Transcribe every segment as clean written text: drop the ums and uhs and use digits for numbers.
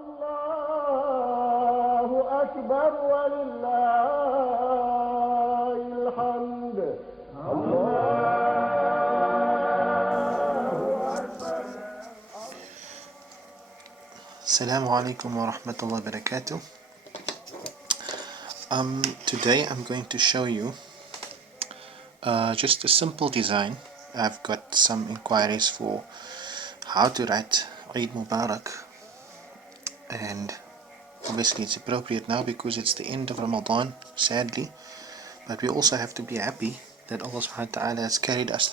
الله أكبر ولله الحمد. Assalamu alaikum wa rahmatullahi wa barakatuh. Today I'm going to show you just a simple design. I've got some inquiries for how to write Eid Mubarak, and obviously it's appropriate now because it's the end of Ramadan, sadly, but we also have to be happy that Allah subhanahu wa ta'ala has carried us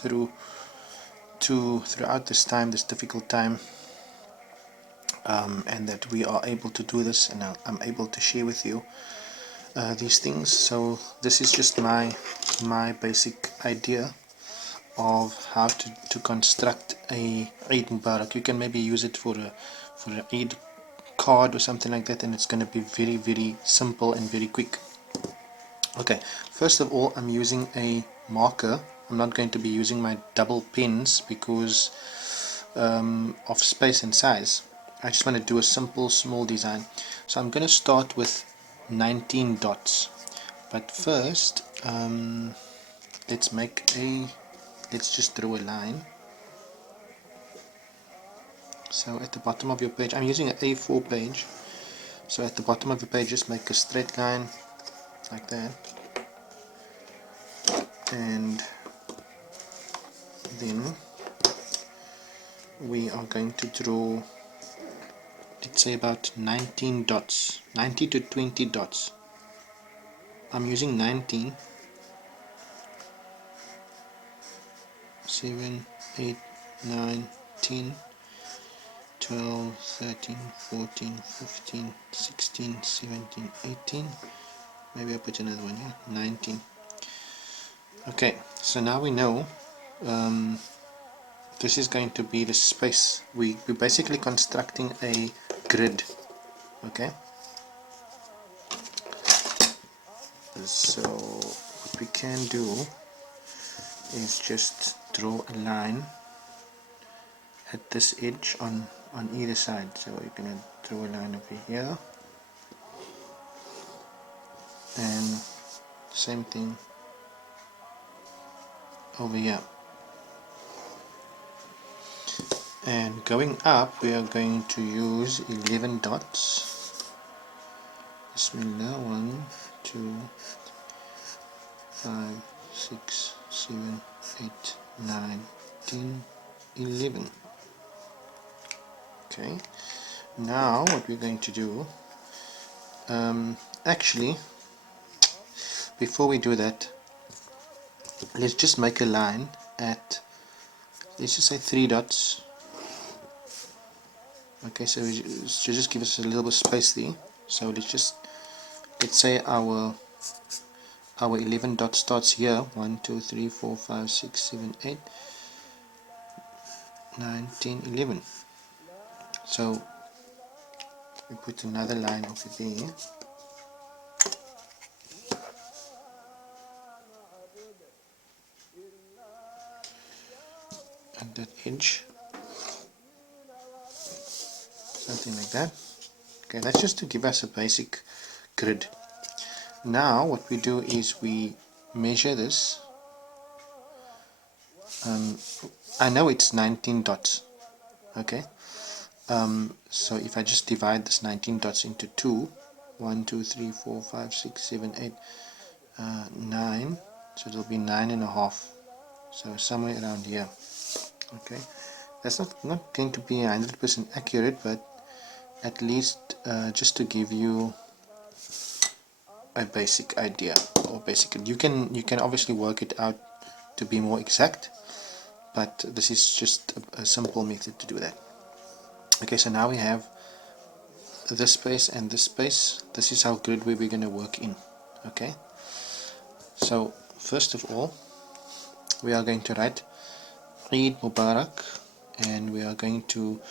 throughout this time, this difficult time, and that we are able to do this, and I'm able to share with you these things. So this is just my basic idea of how to construct a Eid Mubarak. You can maybe use it for a Eid card or something like that, and it's going to be very, very simple and very quick. Okay, first of all, I'm using a marker. I'm not going to be using my double pens because of space and size. I just want to do a simple small design. So I'm going to start with 19 dots, but first let's just draw a line. So at the bottom of your page, I'm using an A4 page, so at the bottom of the page just make a straight line like that, and then we are going to draw, let's say, about 19 dots, 90 to 20 dots. I'm using 19, 7, 8, 9, 10, 12, 13, 14, 15, 16, 17, 18, maybe I'll put another one here, 19. Okay, so now we know this is going to be the space. We're basically constructing a grid. Okay, so what we can do is just draw a line at this edge on either side. So you're going to draw a line over here, and same thing over here. And going up, we are going to use 11 dots. Bismillah. 1, 2, 5, 6, 7, 8, 9, 10, 11. Okay, now what we're going to do, actually, before we do that, let's just make a line at, let's just say 3 dots. Okay, so just give us a little bit of space there. So let's say our 11 dot starts here. 1, 2, 3, 4, 5, 6, 7, 8, 9, 10, 11. So we put another line over there, at that edge, something like that. Okay, that's just to give us a basic grid. Now what we do is we measure this. I know it's 19 dots. Okay, so if I just divide this 19 dots into 2, 1, 2, 3, 4, 5, 6, 7, 8, 9, so it'll be 9.5, so somewhere around here. Okay, that's not going to be 100% accurate, but at least just to give you a basic idea, or basic, you can obviously work it out to be more exact, but this is just a simple method to do that. Okay, so now we have this space and this space. This is our grid where we're going to work in. Okay, so first of all, we are going to write Eid Mubarak, and we are going to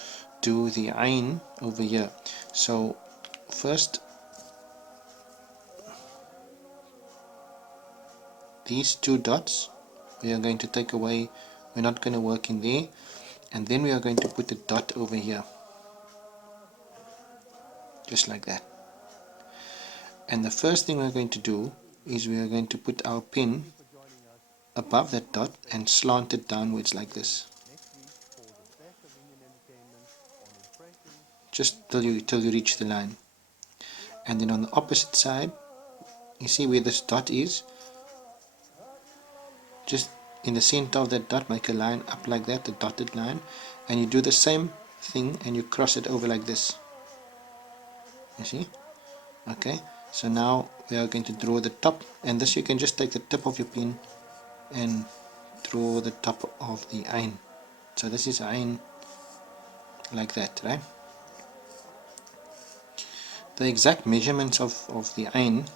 do the Ain over here. So first, these 2 dots we are going to take away. We're not going to work in there, and then we are going to put a dot over here. just like that. And the first thing we're going to do is we are going to put our pin above that dot and slant it downwards like this, just till you reach the line. And then on the opposite side, you see where this dot is, just in the center of that dot make a line up like that, the dotted line, and you do the same thing and you cross it over like this. You see? Okay, so now we are going to draw the top, and this you can just take the tip of your pin and draw the top of the ayn. So this is ayn like that, right? The exact measurements of the ayn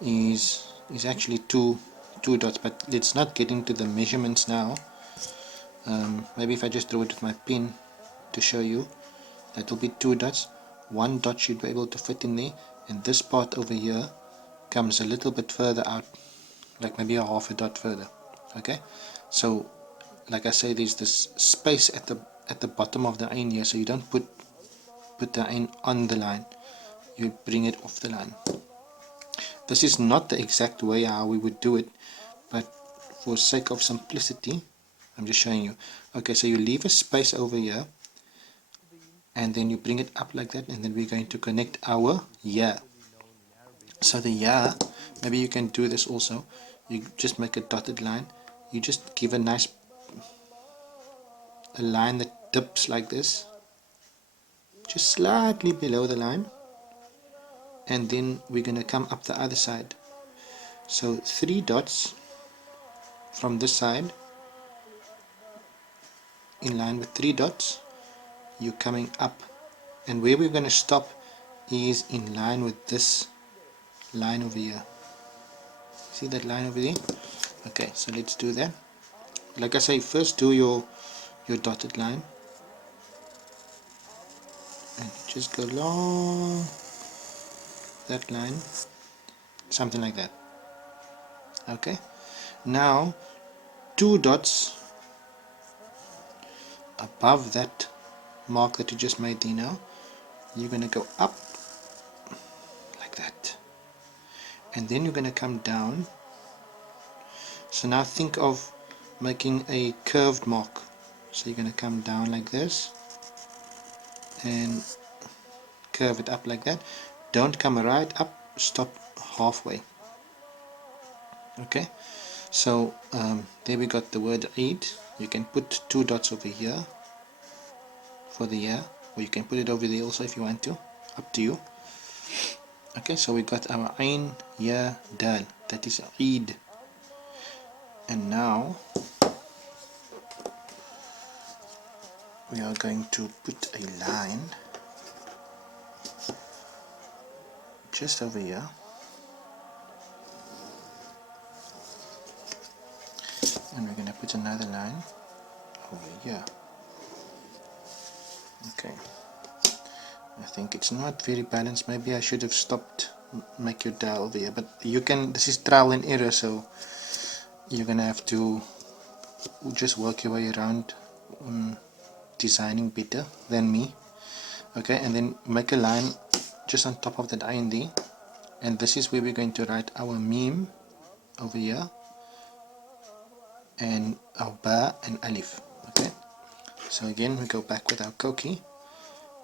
is actually two dots, but let's not get into the measurements now. Maybe if I just draw it with my pin to show you, that will be 2 dots. 1 dot should be able to fit in there, and this part over here comes a little bit further out, like maybe a half a dot further. Okay, so like I say, there's this space at the bottom of the ayn here, so you don't put the ayn on the line, you bring it off the line. This is not the exact way how we would do it, but for sake of simplicity I'm just showing you. Okay, so you leave a space over here and then you bring it up like that, and then we're going to connect our ya. So the ya, maybe you can do this also, you just make a dotted line, you just give a nice line that dips like this, just slightly below the line, and then we're going to come up the other side. So 3 dots from this side, in line with 3 dots, you're coming up, and where we're going to stop is in line with this line over here. See that line over there? Okay, so let's do that. Like I say, first do your dotted line, and just go along that line, something like that. Okay, now 2 dots above that mark that you just made there, now you're going to go up like that, and then you're going to come down. So now think of making a curved mark, so you're going to come down like this and curve it up like that. Don't come right up, stop halfway. Okay, so there we got the word Eid. You can put 2 dots over here for the year, or you can put it over there also if you want to, up to you. Okay, so we got our Ain, Ya, Dal, that is Eid. And now we are going to put a line just over here, and we're going to put another line over here. Okay, I think it's not very balanced. Maybe I should have stopped, make your dial over here, but you can, this is trial and error, so you're gonna have to just work your way around designing better than me. Okay, and then make a line just on top of that iron there, and this is where we're going to write our meme over here, and our ba and alif. Okay, so again we go back with our koki,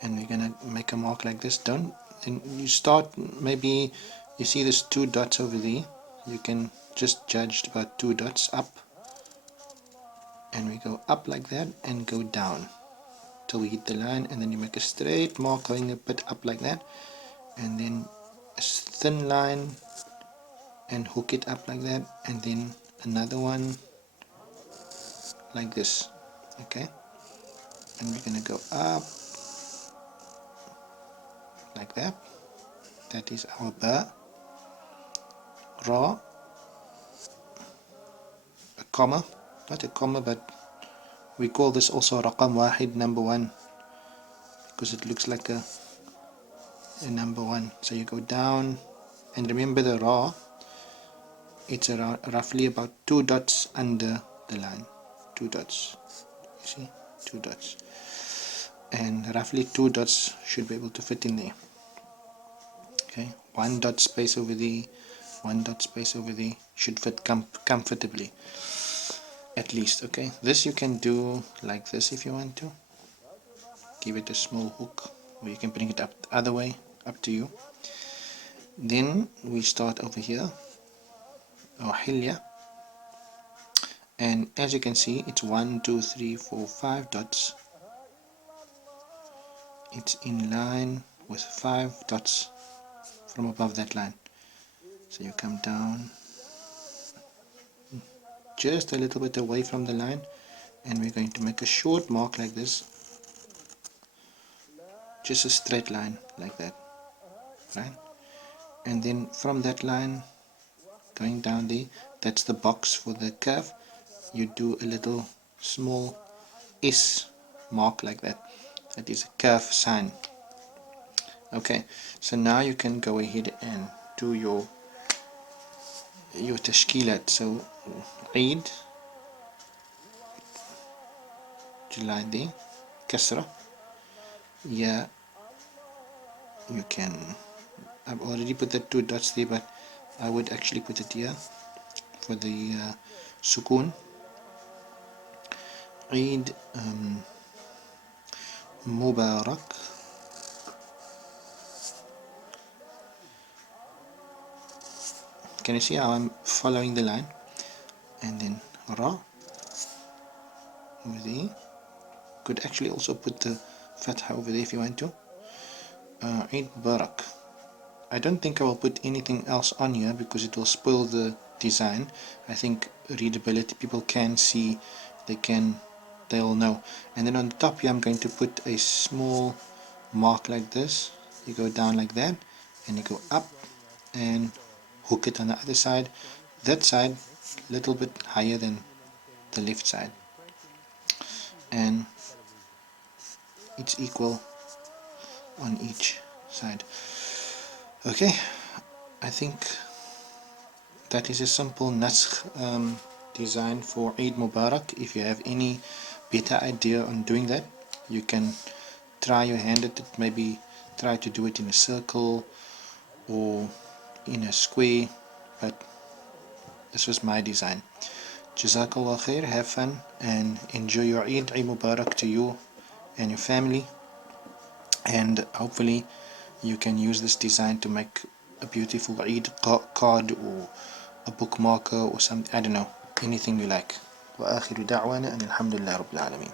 and we're gonna make a mark like this. Don't, and you start, maybe you see there's 2 dots over there, you can just judge about 2 dots up, and we go up like that and go down till we hit the line, and then you make a straight mark going a bit up like that, and then a thin line and hook it up like that, and then another one like this. Okay, and we're gonna go up like that. That is our ba. Ra, a comma, not a comma, but we call this also raqam wahid, number 1, because it looks like a number 1. So you go down, and remember the ra, it's around roughly about 2 dots under the line. 2 dots, you see, 2 dots. and roughly 2 dots should be able to fit in there. Okay, 1 dot space over there, 1 dot space over there should fit comfortably, at least. Okay, this you can do like this if you want to. Give it a small hook, or you can bring it up the other way, up to you. Then we start over here, our hilya, and as you can see, it's 1 2 3 4 5 dots. It's in line with 5 dots from above that line. So you come down just a little bit away from the line, and we're going to make a short mark like this, just a straight line like that, right? And then from that line going down there, that's the box for the curve. You do a little small S mark like that. That is a curve sign. Okay, so now you can go ahead and do your tashkilat. So Eid, July there, kasra. Yeah, you can, I've already put the 2 dots there, but I would actually put it here for the sukoon. Eid Mubarak. Can you see how I'm following the line? And then Ra over there. Could actually also put the Fatha over there if you want to. Eid Mubarak. I don't think I will put anything else on here because it will spoil the design. I think readability, people can see, they'll know. And then on the top here I'm going to put a small mark like this. You go down like that, and you go up and hook it on the other side. That side a little bit higher than the left side, and it's equal on each side. Okay, I think that is a simple naskh design for Eid Mubarak. If you have any better idea on doing that, you can try your hand at it. Maybe try to do it in a circle or in a square, but this was my design. Jazakallah khair, have fun and enjoy your Eid. Eid Mubarak to you and your family, and hopefully you can use this design to make a beautiful Eid card or a bookmarker or something, I don't know, anything you like. وآخر دعوانا أن الحمد لله رب العالمين.